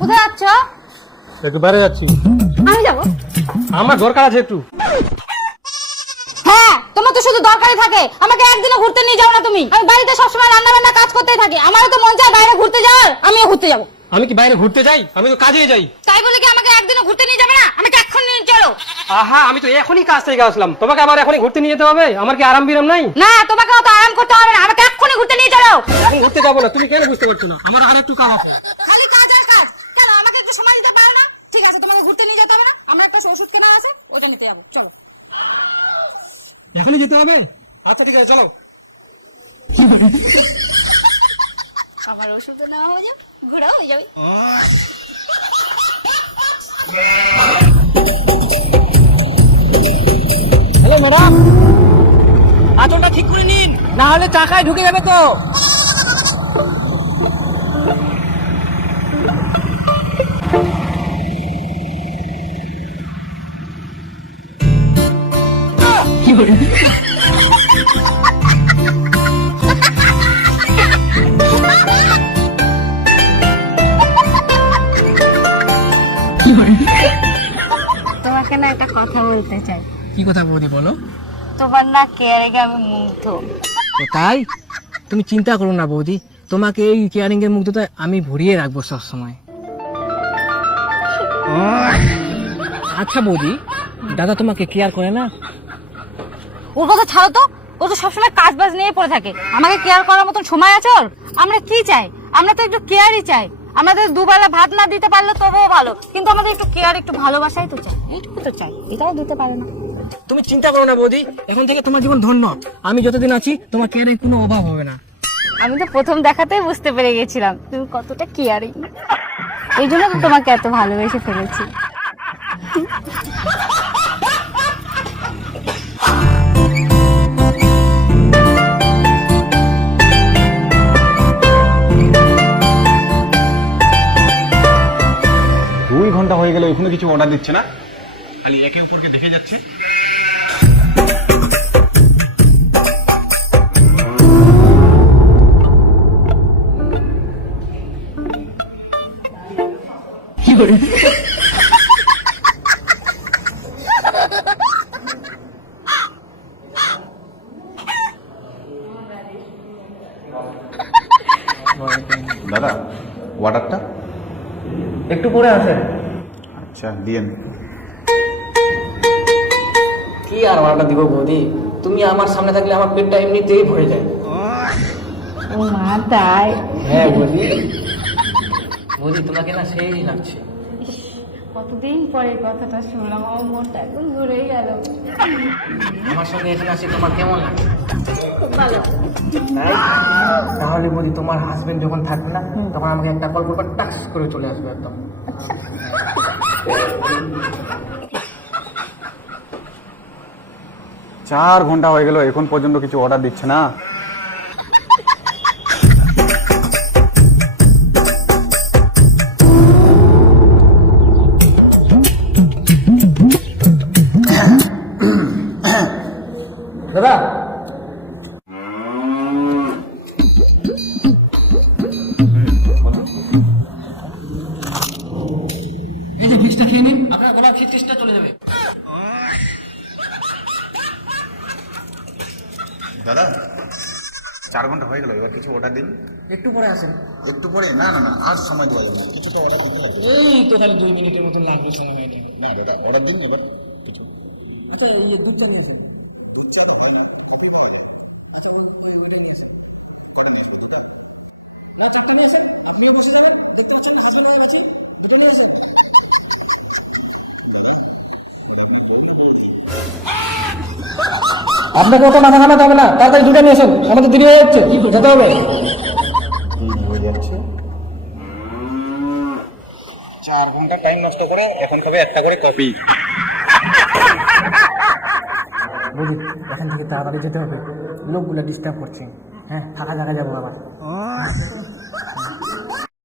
কোথায় যাচ্ছ? একটু বাইরে যাচ্ছি। আমি যাবো। আমার দরকার আছে একটু। হ্যাঁ, তোমার তো শুধু দরকারই থাকে। আমাকে একদিনও ঘুরতে নিয়ে যাও না তুমি। আমি বাড়িতে সবসময় রান্না বান্না কাজ করতেই থাকি। আমারও তো মন চায় বাইরে ঘুরতে যাওয়ার, আমিও ঘুরতে যাবো। আমি কি বাইরে ঘুরতে যাই? আমি তো কাজে যাই। তাই বলে কি আমাকে একদিনও ঘুরতে নিয়ে যাবে না? আমাকে এখন নিয়ে চলো। আহা, আমি তো এখনই কাজ থেকে আসলাম, তোমাকে আবার এখনই ঘুরতে নিয়ে যেতে হবে? আমার কি আরাম বিরাম নাই? না, তোমাকে অত আরাম করতে হবে না, আমাকে এক্ষুনি ঘুরতে নিয়ে চলো। এখন ঘুরতে যাবো না, তুমি কেন বুঝতে পারছো না? আমার আর একটু কাজ আছে। খালি কাজ আর কাজ। কেন আমাকে একটু সময় দিতে পারো না? ঠিক আছে, তোমাকে ঘুরতে নিয়ে যেতে হবে না। আমরা একটা ওষুধ কেনা আছে, ওটা নিতে যাবো। চলো। এখনই যেতে হবে? আচ্ছা ঠিক আছে, চলো। আমার ওষুধ নেওয়া হয়ে যাবে, ঘোরাও হয়ে যাবে। হ্যালো ম্যাডাম, আঁচলটা ঠিক করে নিন, না হলে চাকায় ঢুকে যাবে তো। তোমাকে না একটা কথা বলতে চাই। কি কথা বৌদি, বলো। তোমার না কেয়ারিং আমি মুগ্ধ। তাই? তুমি চিন্তা করো না বৌদি, তোমাকে এই কেয়ারিং এর মুগ্ধতায় আমি ভরিয়ে রাখবো সবসময়। আচ্ছা বৌদি, দাদা তোমাকে কেয়ার করে না? ওর কথা ছাড়ো তো, ও তো সবসময় কাজ বাজ নিয়ে পড়ে থাকে। আমাকে কেয়ার করার মতন সময় আছে ওর? আমরা কি চাই? আমরা তো একটু কেয়ারই চাই। আমাদের দুবেলা ভাত না দিতে পারলে তবুও ভালো, কিন্তু আমাদের একটু কেয়ার, একটু ভালোবাসাই তো চাই। এইটুকু তো চাই, এটাও দিতে পারে না। তুমি চিন্তা করো না বৌদি, এখন থেকে তোমার জীবন ধন্য। আমি যতদিন আছি তোমার কেয়ারের কোনো অভাব হবে না। আমি তো প্রথম দেখাতেই বুঝতে পেরে গেছিলাম তুমি কতটা কেয়ারিং। এই জন্য তো তোমাকে এত ভালোবেসে ফেলেছি। দুই ঘন্টা হয়ে গেল, এখনো কিছু অর্ডার দিচ্ছে না, খালি একে অপরকে দেখে যাচ্ছে। দাদা, অর্ডারটা একটু পরে আসেন। আচ্ছা দিয়েন। কি আর অর্ডারটা দিব বৌদি, তুমি আমার সামনে থাকলে আমার পেটটা এমনিতেই ভরে যায়। ও মা, তাই? হ্যাঁ বৌদি, বৌদি তোমাকে না সেই লাগছে। কতদিন পরে কথাটা শুনলাম, আমার মনটা একদম ঘুরে গেল। আমার সঙ্গে এখানে আসি তোমার কেমন লাগছে? খুব ভালো। তাই? তাহলে বৌদি তোমার হাজবেন্ড যখন থাকবে না, তখন আমাকে একটা কল করবে, টাক্স করে চলে আসবে একদম। 4 ঘন্টা হয়ে গেল, এখন পর্যন্ত কিছু অর্ডার দিচ্ছে না। দাদা, এই যে ফিক্সটা খেয়ে নিন, আপনার গলার খিচখিচটা চলে যাবে। দাদা, 4 ঘন্টা হয়ে গেল, এবার কিছু অর্ডার দিন। একটু পরে আসেন। একটু পরে? না না না, আর সময় দেওয়া যাবে না, কিছু তো অর্ডার দিতে হবে। এই তো খালি 2 মিনিটের মতন লাগবে সময় নেই। না দাদা, অর্ডার দিন এবার কিছু। আচ্ছা, এই দুধ চা নিয়ে আসুন। আপনাকে অত মাথা ঘামাতে হবে না, তাড়াতাড়ি দুধ নিয়ে আসুন, আমাদের দেরি হয়ে যাচ্ছে, যেতে হবে। হয়ে যাচ্ছে। 4 ঘন্টা টাইম নষ্ট করে এখন খাবে একটা করে কফি। বুঝি, এখান থেকে তাড়াতাড়ি যেতে হবে, লোকগুলো ডিস্টার্ব করছে। হ্যাঁ, থাকা জায়গা যাবো আবার।